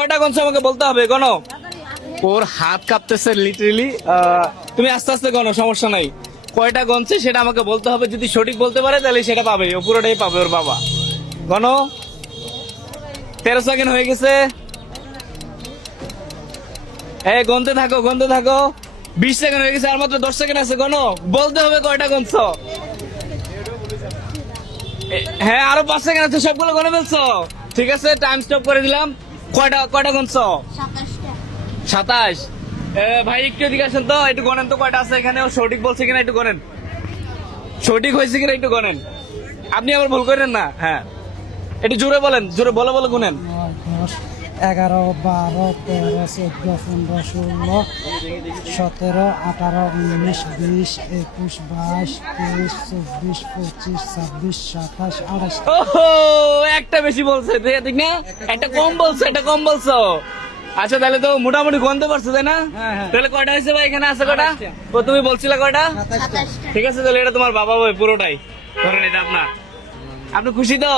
কয়টা গনছো আমাকে বলতে হবে, গনো। ওর হাত কাঁপতেছে লিটারেলি। তুমি আস্তে আস্তে গনো, সমস্যা নাই। কয়টা গনছে সেটা আমাকে বলতে হবে, যদি সঠিক বলতে পারে তাহলে সেটা পাবে, ও পুরোটাই পাবে ওর বাবা। গনো, 13 সেকেন্ড হয়ে গেছে। গনতে থাকো, গনতে থাকো। 20 সেকেন্ড হয়ে গেছে, আর মাত্র 10 সেকেন্ড আছে। গনো, বলতে হবে কয়টা গনছো। হ্যাঁ, আরো 5 সেকেন্ড আছে, সবগুলো গনে ফেলছো। ঠিক আছে, টাইম স্টপ করে দিলাম। কয়টা কয়টা গনছো? 27। ভাই একটু এদিকে আসেন তো, একটু গনেন তো কয়টা আছে এখানে। ও সঠিক বলছে কিনা একটু গনেন, সঠিক হয়েছে কিনা একটু গনেন। আপনি আবার ভুল করেন না। হ্যাঁ, একটু জোরে বলেন, জোরে বলে বলে গুনেন। 10, 11, 12, 13, 14, 15, 16, 17, 18, 19, 20, 21, 22, 23, 24, 25, 26, 27, 28। ওহো, একটা বেশি বলছে, ঠিক না? একটা কম বলছো, একটা কম বলছো। আচ্ছা, তাহলে তো মোটামুটি গনতে পারছো, তাই না? তাহলে কয়টা হয়েছে ভাই, এখানে আছে কয়টা? ও তুমি বলছিলে কয়টা? ঠিক আছে, তাহলে এটা তোমার বাবা ভাই পুরোটাই ধরেন, এটা আপনার। আপনি খুশি তো?